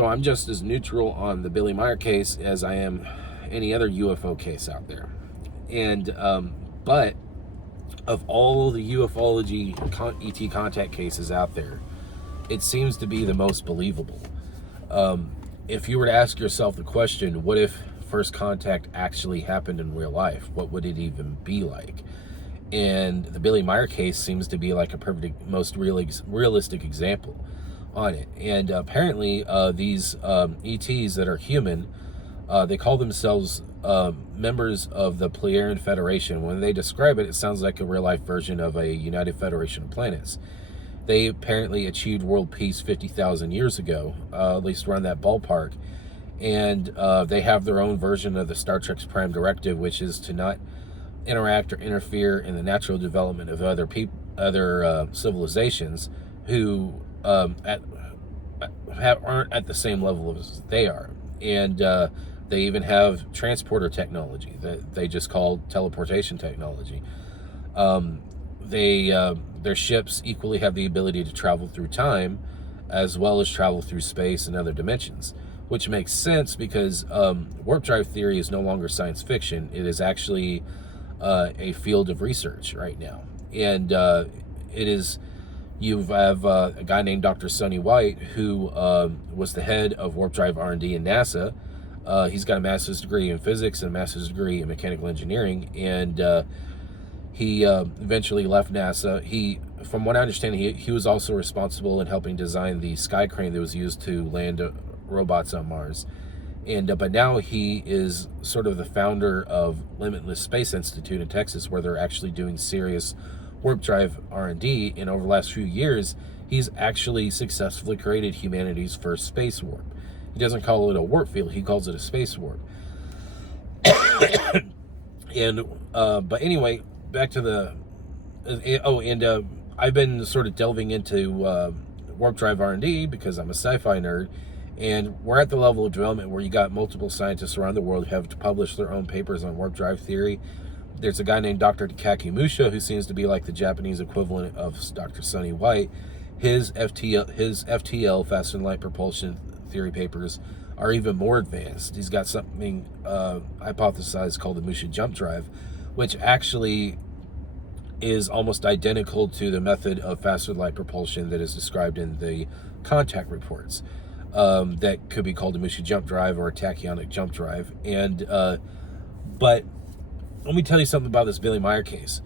I'm just as neutral on the Billy Meier case as I am any other UFO case out there. And but of all the ufology ET contact cases out there, it seems to be the most believable. If you were to ask yourself the question, what if first contact actually happened in real life? What would it even be like? And the Billy Meier case seems to be like a perfect, most realistic example on it. And apparently these ETs that are human, they call themselves members of the Pleiadian Federation. When they describe it, it sounds like a real-life version of a United Federation of Planets. They apparently achieved world peace 50,000 years ago, at least around that ballpark. And they have their own version of the Star Trek's Prime Directive, which is to not interact or interfere in the natural development of other civilizations who aren't at the same level as they are. And they even have transporter technology that they just call teleportation technology. Their ships equally have the ability to travel through time as well as travel through space and other dimensions, which makes sense because warp drive theory is no longer science fiction. It is actually a field of research right now. And you have a guy named Dr. Sonny White, who was the head of warp drive R&D in NASA. He's got a master's degree in physics and a master's degree in mechanical engineering, and he eventually left NASA. From what I understand, he was also responsible in helping design the sky crane that was used to land robots on Mars. And but now he is sort of the founder of Limitless Space Institute in Texas, where they're actually doing serious warp drive R&D. And over the last few years, he's actually successfully created humanity's first space warp. He doesn't call it a warp field; he calls it a space warp. And but anyway, back to the I've been sort of delving into warp drive R&D because I'm a sci-fi nerd. And we're at the level of development where you got multiple scientists around the world who have published their own papers on warp drive theory. There's a guy named Dr. Takaaki Musha, who seems to be like the Japanese equivalent of Dr. Sonny White. His FTL, faster than light propulsion theory papers, are even more advanced. He's got something hypothesized called the Musha jump drive, which actually is almost identical to the method of faster than light propulsion that is described in the contact reports. That could be called a Musha jump drive or a tachyonic jump drive. And but let me tell you something about this Billy Meier case.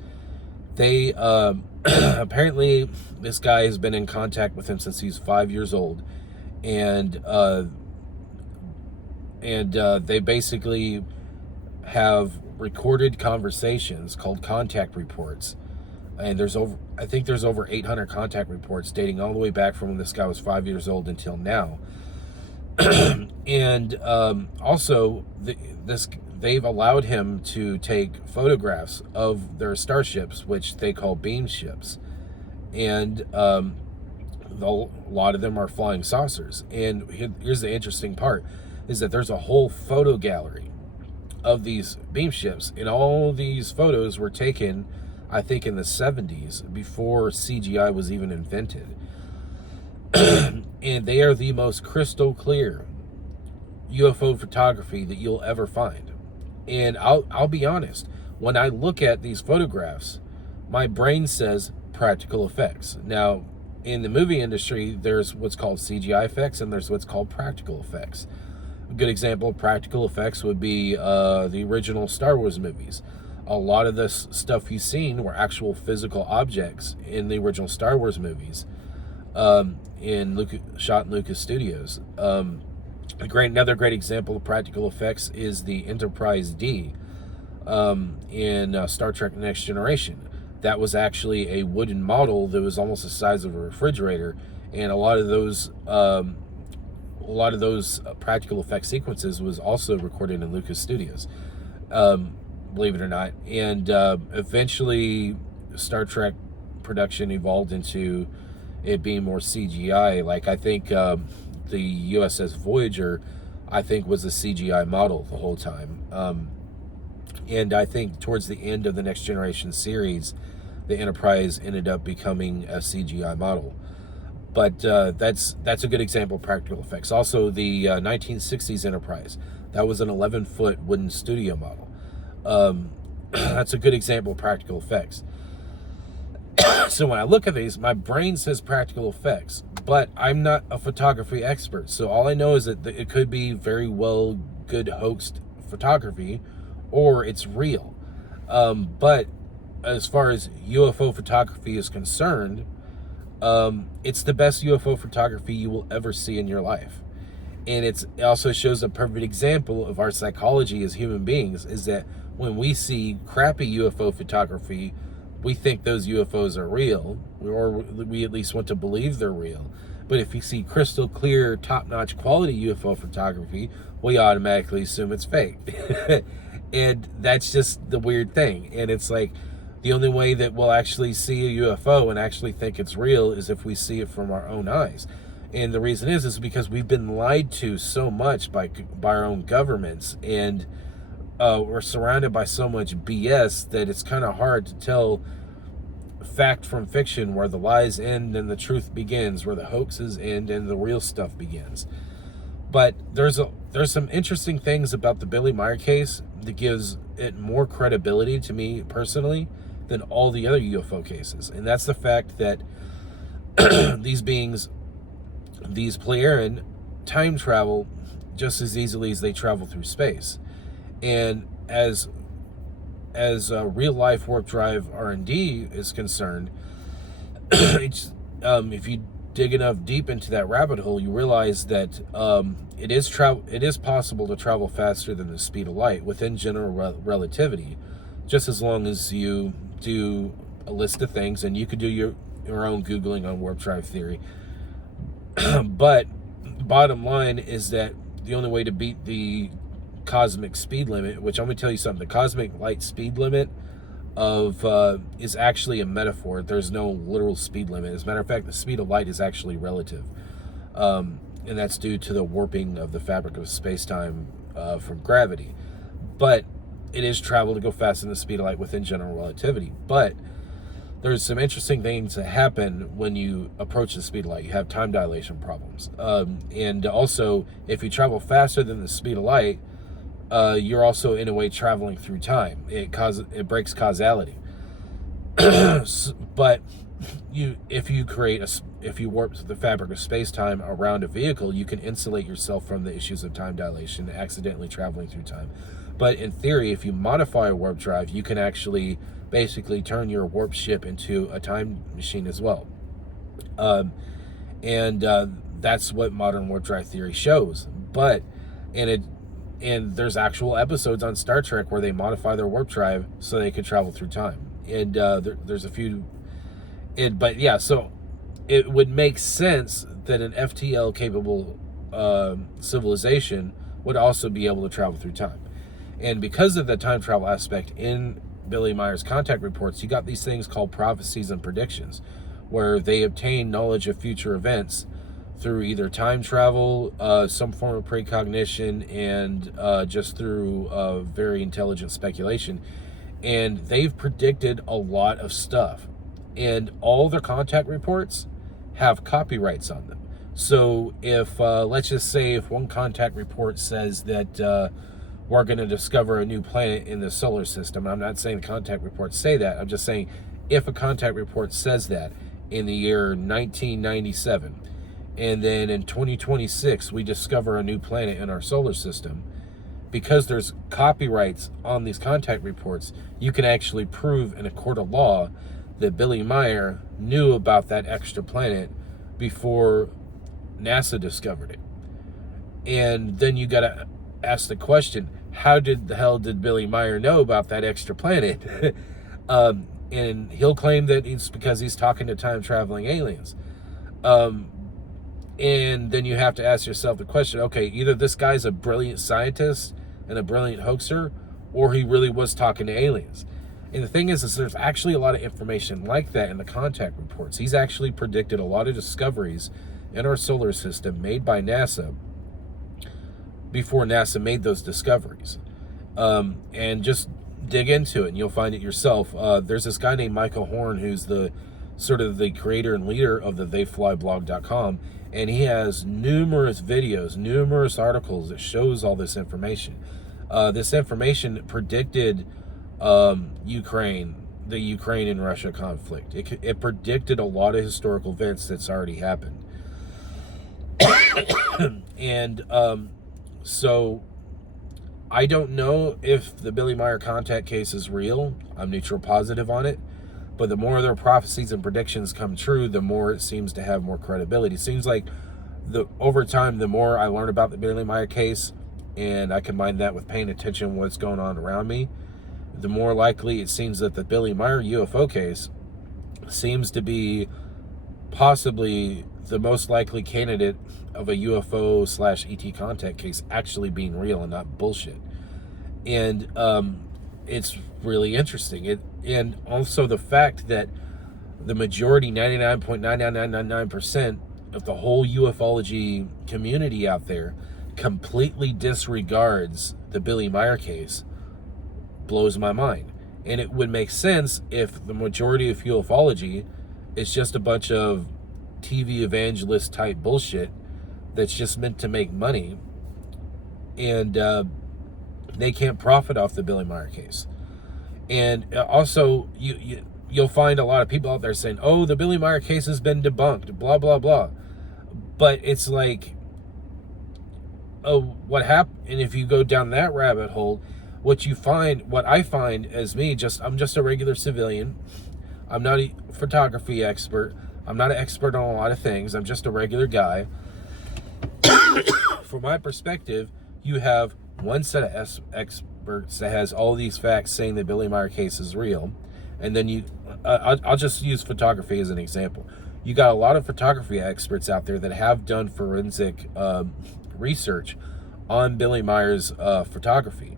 They apparently this guy has been in contact with him since he's 5 years old, and they basically have recorded conversations called contact reports. And I think there's over 800 contact reports dating all the way back from when this guy was 5 years old until now. And also, they've allowed him to take photographs of their starships, which they call beam ships. And a lot of them are flying saucers. And here's the interesting part, is that there's a whole photo gallery of these beam ships. And all these photos were taken, I think, in the 70s, before CGI was even invented. And they are the most crystal clear UFO photography that you'll ever find. And I'll be honest, when I look at these photographs, my brain says practical effects. Now, in the movie industry, there's what's called CGI effects and there's what's called practical effects. A good example of practical effects would be the original Star Wars movies. A lot of this stuff you've seen were actual physical objects in the original Star Wars movies, shot in Lucas Studios. Another great example of practical effects is the Enterprise D in Star Trek Next Generation. That was actually a wooden model that was almost the size of a refrigerator, and a lot of those practical effect sequences was also recorded in Lucas Studios, believe it or not. And eventually Star Trek production evolved into it being more CGI. Like, I think the USS Voyager, I think, was a CGI model the whole time. And I think towards the end of the Next Generation series, the Enterprise ended up becoming a CGI model. But that's a good example of practical effects. Also, the 1960s Enterprise, that was an 11-foot wooden studio model. That's a good example of practical effects. So when I look at these, my brain says practical effects, but I'm not a photography expert. So all I know is that it could be very well good hoaxed photography, or it's real. But as far as UFO photography is concerned, it's the best UFO photography you will ever see in your life. And it also shows a perfect example of our psychology as human beings, is that when we see crappy UFO photography, we think those UFOs are real, or we at least want to believe they're real. But if you see crystal clear, top-notch quality UFO photography, we automatically assume it's fake. And that's just the weird thing. And it's like, the only way that we'll actually see a UFO and actually think it's real is if we see it from our own eyes. And the reason is because we've been lied to so much by our own governments, and we're surrounded by so much BS that it's kind of hard to tell fact from fiction, where the lies end and the truth begins, where the hoaxes end and the real stuff begins. But there's some interesting things about the Billy Meier case that gives it more credibility to me personally than all the other UFO cases. And that's the fact that these beings, these Pleiadian, time travel just as easily as they travel through space. And as real life warp drive R&D is concerned, if you dig enough deep into that rabbit hole, you realize that it is possible to travel faster than the speed of light within general relativity, just as long as you do a list of things, and you could do your own Googling on warp drive theory. But bottom line is that the only way to beat the cosmic speed limit, which I'm going to tell you something, the cosmic light speed limit is actually a metaphor. There's no literal speed limit. As a matter of fact, the speed of light is actually relative. And that's due to the warping of the fabric of space-time from gravity. But it is travel to go faster than the speed of light within general relativity. But there's some interesting things that happen when you approach the speed of light. You have time dilation problems. And also, if you travel faster than the speed of light, you're also in a way traveling through time. It breaks causality. But if you warp the fabric of space-time around a vehicle, you can insulate yourself from the issues of time dilation, accidentally traveling through time. But in theory, if you modify a warp drive, you can actually basically turn your warp ship into a time machine as well. And that's what modern warp drive theory shows. And there's actual episodes on Star Trek where they modify their warp drive so they could travel through time. And there's a few. But yeah, so it would make sense that an FTL capable civilization would also be able to travel through time. And because of the time travel aspect in Billy Meier's contact reports, you got these things called prophecies and predictions, where they obtain knowledge of future events through either time travel, some form of precognition, and just through very intelligent speculation. And they've predicted a lot of stuff. And all their contact reports have copyrights on them. So if, let's just say, if one contact report says that we're going to discover a new planet in the solar system, I'm not saying the contact reports say that, I'm just saying if a contact report says that in the year 1997, and then in 2026 we discover a new planet in our solar system. Because there's copyrights on these contact reports, you can actually prove in a court of law that Billy Meier knew about that extra planet before NASA discovered it. And then you got to ask the question, how did the hell did Billy Meier know about that extra planet? And he'll claim that it's because he's talking to time-traveling aliens. And then you have to ask yourself the question, okay, either this guy's a brilliant scientist and a brilliant hoaxer, or he really was talking to aliens. And the thing is there's actually a lot of information like that in the contact reports. He's actually predicted a lot of discoveries in our solar system made by NASA before NASA made those discoveries. And just dig into it and you'll find it yourself. There's this guy named Michael Horn who's the sort of the creator and leader of the theyflyblog.com, and he has numerous videos, numerous articles that shows all this information. This information predicted the Ukraine and Russia conflict. It predicted a lot of historical events that's already happened. And so I don't know if the Billy Meier contact case is real. I'm neutral positive on it. But the more their prophecies and predictions come true, the more it seems to have more credibility. It seems like over time, the more I learn about the Billy Meier case, and I combine that with paying attention to what's going on around me, the more likely it seems that the Billy Meier UFO case seems to be possibly the most likely candidate of a UFO/ET contact case actually being real and not bullshit. And it's really interesting. And also the fact that the majority, 99.99999% of the whole ufology community out there completely disregards the Billy Meier case blows my mind. And it would make sense if the majority of ufology is just a bunch of TV evangelist type bullshit that's just meant to make money, and they can't profit off the Billy Meier case. And also you'll find a lot of people out there saying, oh, the Billy Meier case has been debunked, blah blah blah. But it's like, oh, what happened? And if you go down that rabbit hole, what I find as me, I'm just a regular civilian. I'm not a photography expert. I'm not an expert on a lot of things. I'm just a regular guy. From my perspective, you have one set of experts that has all these facts saying the Billy Meier case is real. And then I'll just use photography as an example. You got a lot of photography experts out there that have done forensic research on Billy Meier's photography.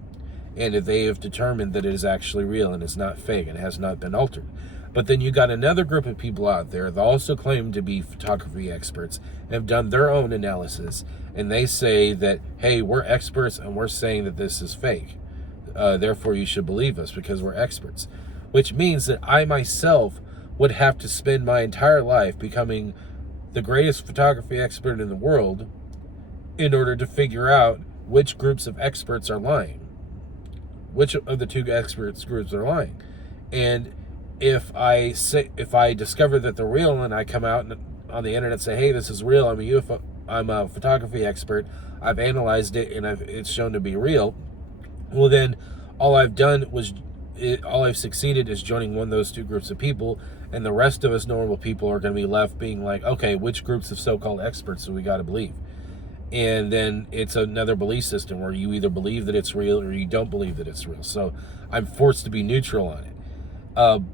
And they have determined that it is actually real and it's not fake and has not been altered. But then you got another group of people out there that also claim to be photography experts and have done their own analysis. And they say that, hey, we're experts and we're saying that this is fake. Therefore, you should believe us because we're experts. Which means that I myself would have to spend my entire life becoming the greatest photography expert in the world in order to figure out which groups of experts are lying. Which of the two experts groups are lying. And if I discover that they're real and I come out on the internet and say, hey, this is real, I'm a photography expert, I've analyzed it and it's shown to be real, well then all I've succeeded is joining one of those two groups of people, and the rest of us normal people are going to be left being like, okay, which groups of so-called experts do we got to believe? And then it's another belief system where you either believe that it's real or you don't believe that it's real. So I'm forced to be neutral on it.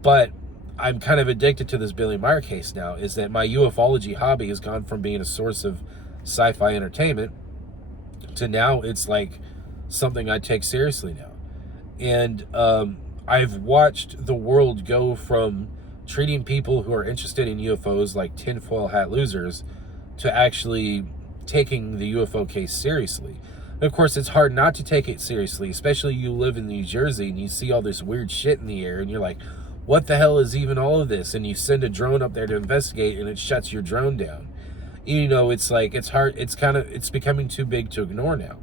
But I'm kind of addicted to this Billy Meier case now, is that my ufology hobby has gone from being a source of sci-fi entertainment to now it's like something I take seriously now. And I've watched the world go from treating people who are interested in UFOs like tinfoil hat losers to actually taking the UFO case seriously. And of course, it's hard not to take it seriously, especially you live in New Jersey and you see all this weird shit in the air and you're like, what the hell is even all of this? And you send a drone up there to investigate and it shuts your drone down. You know, it's like, it's hard, it's becoming too big to ignore now.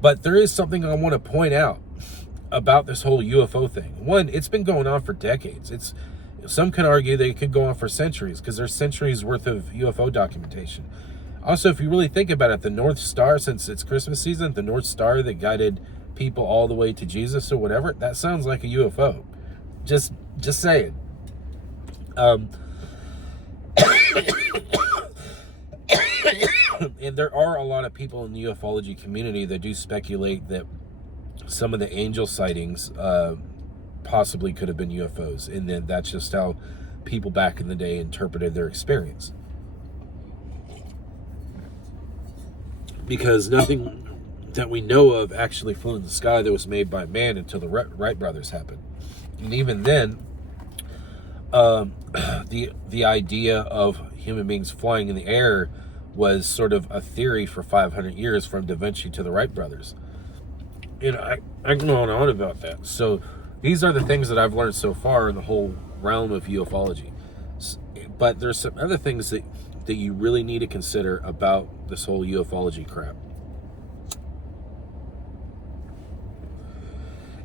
But there is something I want to point out about this whole UFO thing. One, it's been going on for decades. Some could argue they could go on for centuries because there's centuries worth of UFO documentation. Also, if you really think about it, the North Star, since it's Christmas season, the North Star that guided people all the way to Jesus or whatever, that sounds like a UFO. Just saying. And there are a lot of people in the ufology community that do speculate that some of the angel sightings possibly could have been UFOs, and then that's just how people back in the day interpreted their experience. Because nothing that we know of actually flew in the sky that was made by man until the Wright brothers happened. And even then, the idea of human beings flying in the air was sort of a theory for 500 years, from Da Vinci to the Wright brothers. And I can go on about that. So these are the things that I've learned so far in the whole realm of ufology. But there's some other things that you really need to consider about this whole ufology crap.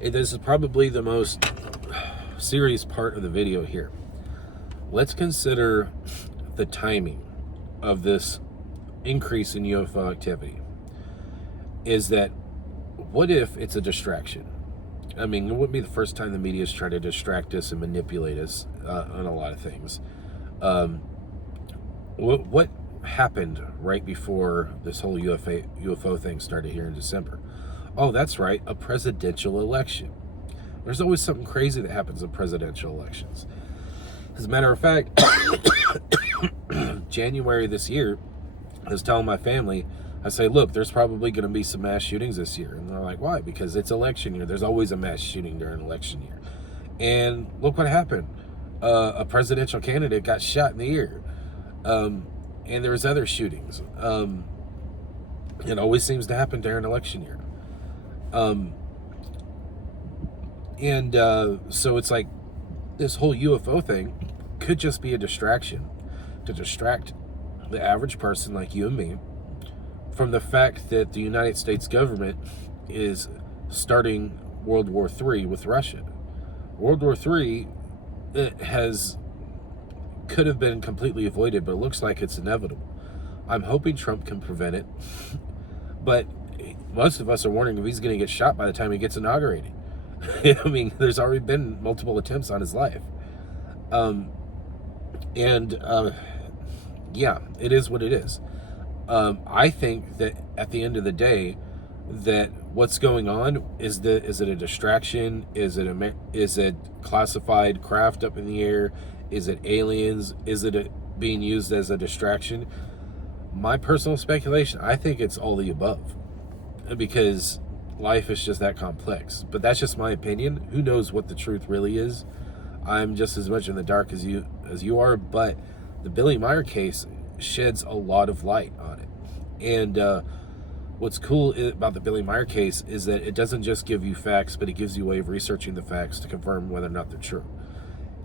And this is probably the most serious part of the video here. Let's consider the timing of this increase in UFO activity. Is that, what if it's a distraction? I mean, it wouldn't be the first time the media's tried to distract us and manipulate us on a lot of things. What happened right before this whole UFO thing started here in December? Oh, that's right, a presidential election. There's always something crazy that happens in presidential elections. As a matter of fact, January this year, I was telling my family, I say, look, there's probably going to be some mass shootings this year. And they're like, why? Because it's election year. There's always a mass shooting during election year. And look what happened. A presidential candidate got shot in the ear. And there was other shootings. It always seems to happen during election year. So it's like this whole UFO thing could just be a distraction to distract the average person like you and me from the fact that the United States government is starting World War III with Russia. World War III could have been completely avoided, but it looks like it's inevitable. I'm hoping Trump can prevent it, but most of us are wondering if he's going to get shot by the time he gets inaugurated. I mean, there's already been multiple attempts on his life. Yeah, it is what it is. I think that at the end of the day, that what's going on is it a distraction? Is it classified craft up in the air? Is it aliens? Is it being used as a distraction? My personal speculation, I think it's all the above, because life is just that complex. But that's just my opinion. Who knows what the truth really is? I'm just as much in the dark as you are, but the Billy Meier case sheds a lot of light on it. And what's cool about the Billy Meier case is that it doesn't just give you facts, but it gives you a way of researching the facts to confirm whether or not they're true.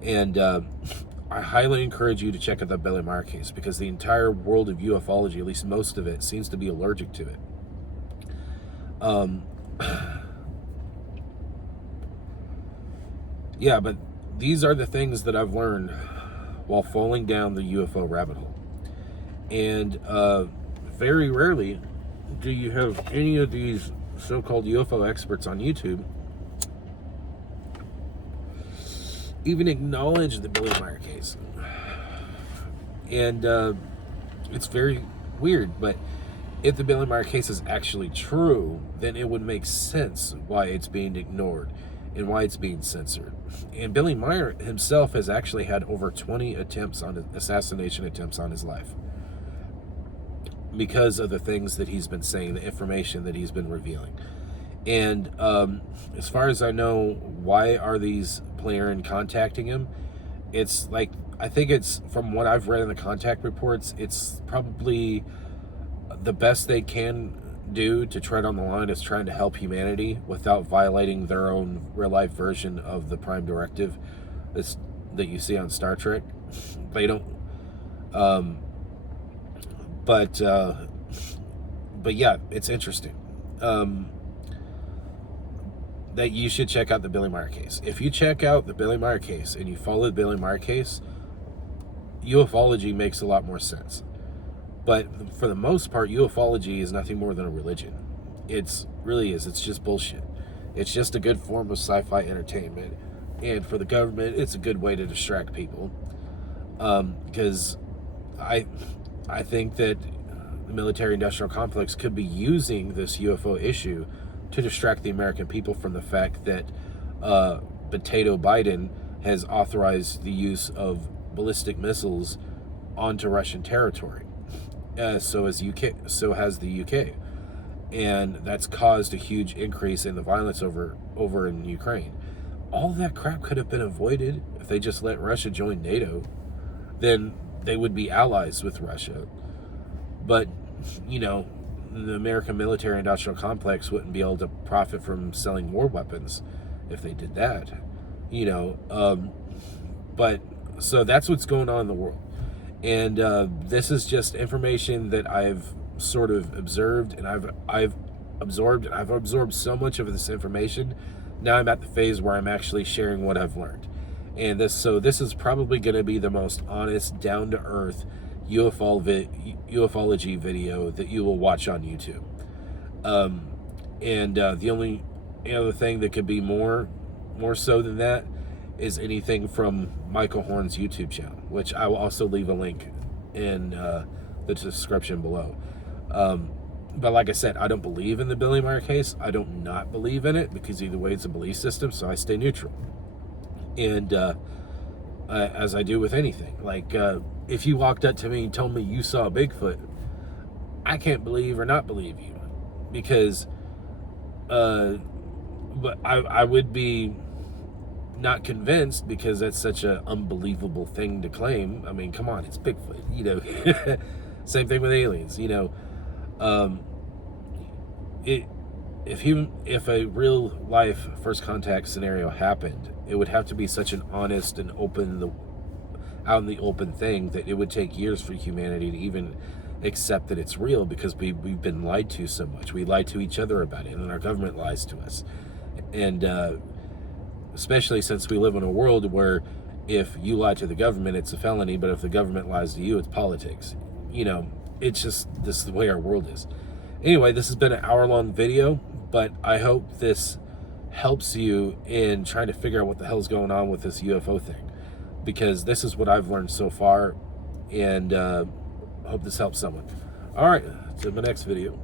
And I highly encourage you to check out the Billy Meier case, because the entire world of ufology, at least most of it, seems to be allergic to it. Yeah, but these are the things that I've learned while falling down the UFO rabbit hole. And very rarely do you have any of these so-called UFO experts on YouTube even acknowledge the Billy Meier case. And it's very weird, but if the Billy Meier case is actually true, then it would make sense why it's being ignored and why it's being censored. And Billy Meier himself has actually had over 20 assassination attempts on his life, because of the things that he's been saying, the information that he's been revealing. And as far as I know, why are these players contacting him? It's like, I think it's, from what I've read in the contact reports, it's probably the best they can do to tread on the line is trying to help humanity without violating their own real-life version of the Prime Directive that you see on Star Trek. They don't... But yeah, it's interesting. that you should check out the Billy Meier case. If you check out the Billy Meier case and you follow the Billy Meier case, ufology makes a lot more sense. But for the most part, ufology is nothing more than a religion. It's really is. It's just bullshit. It's just a good form of sci-fi entertainment. And for the government, it's a good way to distract people. Because I think that the military-industrial complex could be using this UFO issue to distract the American people from the fact that Potato Biden has authorized the use of ballistic missiles onto Russian territory. So has the UK, and that's caused a huge increase in the violence over in Ukraine. All that crap could have been avoided if they just let Russia join NATO. Then they would be allies with Russia. But, the American military-industrial complex wouldn't be able to profit from selling war weapons if they did that. But so that's what's going on in the world. And this is just information that I've sort of observed, and I've absorbed so much of this information. Now I'm at the phase where I'm actually sharing what I've learned. And this is probably going to be the most honest, down-to-earth ufology video that you will watch on YouTube. The only other thing that could be more so than that is anything from Michael Horn's YouTube channel, which I will also leave a link in the description below. But like I said, I don't believe in the Billy Meier case. I don't not believe in it, because either way it's a belief system, so I stay neutral. And as I do with anything, like if you walked up to me and told me you saw Bigfoot, I can't believe or not believe you, because but I would be not convinced, because that's such an unbelievable thing to claim. I mean, come on, it's Bigfoot, Same thing with aliens, If a real life first contact scenario happened, it would have to be such an honest and out in the open thing that it would take years for humanity to even accept that it's real, because we've been lied to so much. We lie to each other about it, and our government lies to us. And especially since we live in a world where if you lie to the government, it's a felony, but if the government lies to you, it's politics. It's just, this is the way our world is. Anyway, this has been an hour-long video, but I hope this helps you in trying to figure out what the hell's going on with this UFO thing, because this is what I've learned so far, and hope this helps someone. All right, to the next video.